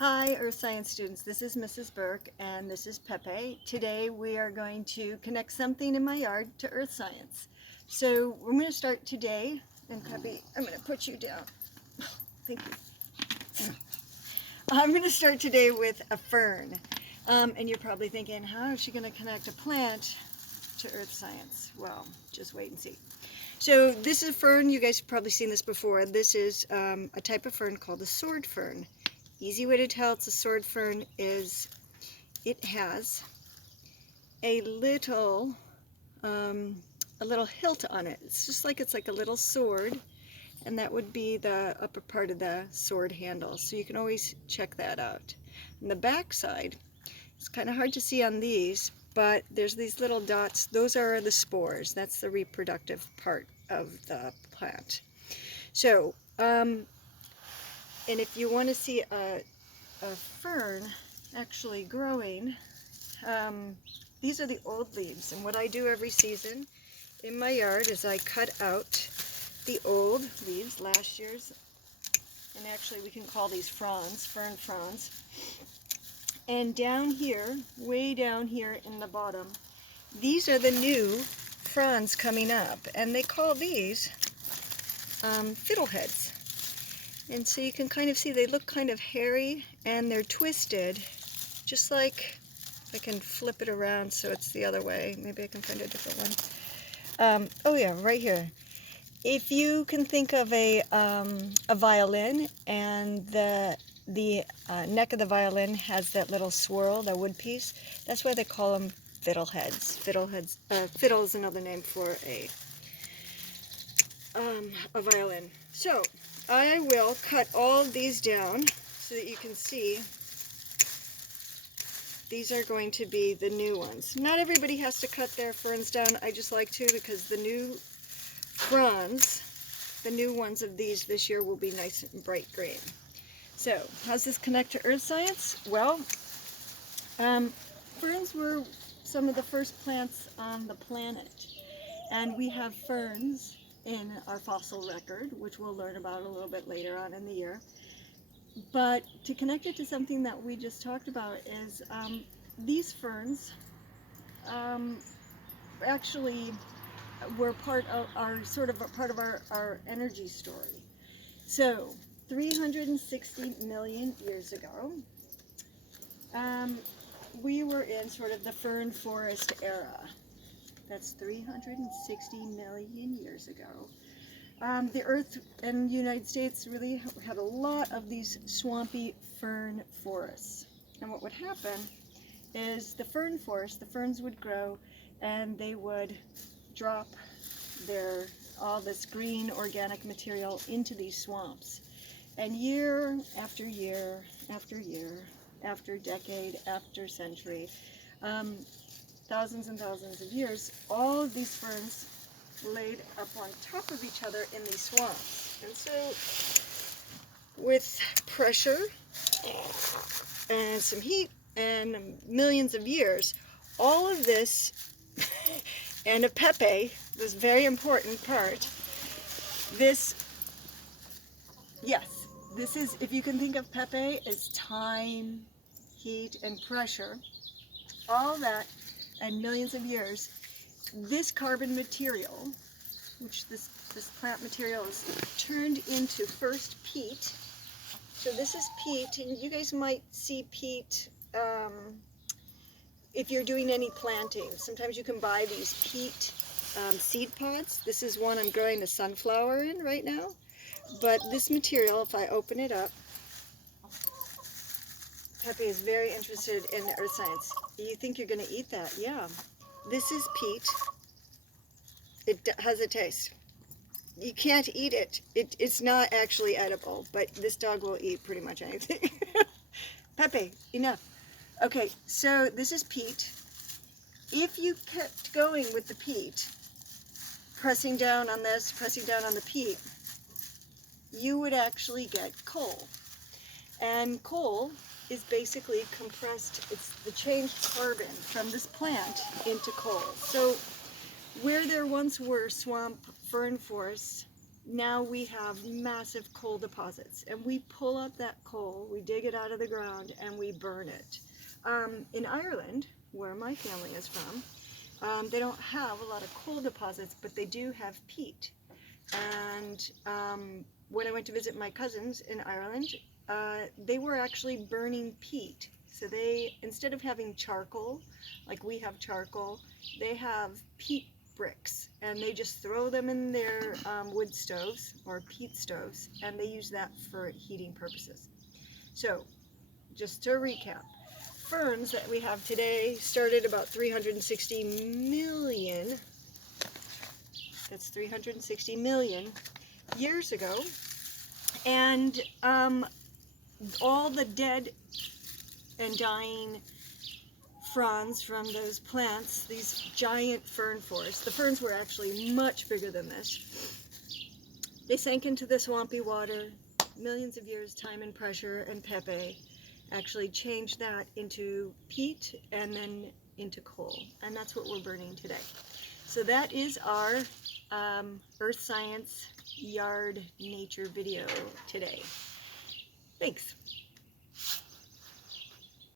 Hi, Earth Science students. This is Mrs. Burke and this is Pepe. Today we are going to connect something in my yard to Earth Science. So we're going to start today, and Pepe, I'm going to put you down. Thank you. I'm going to start today with a fern. And you're probably thinking, how is she going to connect a plant to Earth Science? Well, just wait and see. So this is a fern. You guys have probably seen this before. This is a type of fern called a sword fern. Easy way to tell it's a sword fern is it has a little hilt on it. It's just like it's like a little sword, and that would be the upper part of the sword handle. So you can always check that out. On the back side, it's kind of hard to see on these, but there's these little dots. Those are the spores. That's the reproductive part of the plant. So, and if you want to see a fern actually growing, these are the old leaves. And what I do every season in my yard is I cut out the old leaves, last year's, and actually we can call these fronds, fern fronds. And down here, way down here in the bottom, these are the new fronds coming up, and they call these fiddleheads. And so you can kind of see they look kind of hairy and they're twisted, just like, if I can flip it around so it's the other way. Maybe I can find a different one. Oh yeah, right here. If you can think of a violin, and the neck of the violin has that little swirl, the wood piece, that's why they call them fiddleheads. Fiddle is another name for a violin. So I will cut all of these down so that you can see these are going to be the new ones. Not everybody has to cut their ferns down. I just like to, because the new fronds, the new ones of these this year, will be nice and bright green. So how's this connect to Earth Science? Well, ferns were some of the first plants on the planet, and we have ferns in our fossil record, which we'll learn about a little bit later on in the year. But to connect it to something that we just talked about is these ferns actually were part of our energy story. So 360 million years ago, we were in sort of the fern forest era. That's 360 million years ago. The Earth and the United States really had a lot of these swampy fern forests. And what would happen is the fern forest, the ferns would grow, and they would drop all this green organic material into these swamps. And year after year after year, after decade after century, thousands and thousands of years, all of these ferns laid up on top of each other in these swamps. And so with pressure and some heat and millions of years, all of this and a Pepe, this very important part, this is, if you can think of Pepe as time, heat, and pressure, all that and millions of years, this carbon material, which this plant material is turned into first peat. So this is peat, and you guys might see peat if you're doing any planting. Sometimes you can buy these peat seed pods. This is one I'm growing a sunflower in right now. But this material, if I open it up, Pepe is very interested in earth science. You think you're going to eat that? Yeah. This is peat. It has a taste. You can't eat it. It's not actually edible, but this dog will eat pretty much anything. Pepe, enough. Okay, so this is peat. If you kept going with the peat, pressing down on this, pressing down on the peat, you would actually get coal. And coal is basically compressed, it's the changed carbon from this plant into coal. So where there once were swamp fern forests, now we have massive coal deposits, and we pull up that coal, we dig it out of the ground, and we burn it. In Ireland, where my family is from, they don't have a lot of coal deposits, but they do have peat. And when I went to visit my cousins in Ireland, they were actually burning peat. So they, instead of having charcoal, like we have charcoal, they have peat bricks, and they just throw them in their wood stoves or peat stoves, and they use that for heating purposes. So, just to recap, ferns that we have today started about 360 million, that's 360 million years ago, and all the dead and dying fronds from those plants, these giant fern forests. The ferns were actually much bigger than this. They sank into the swampy water. Millions of years, time and pressure and Pepe actually changed that into peat and then into coal. And that's what we're burning today. So that is our Earth Science Yard Nature video today. Thanks.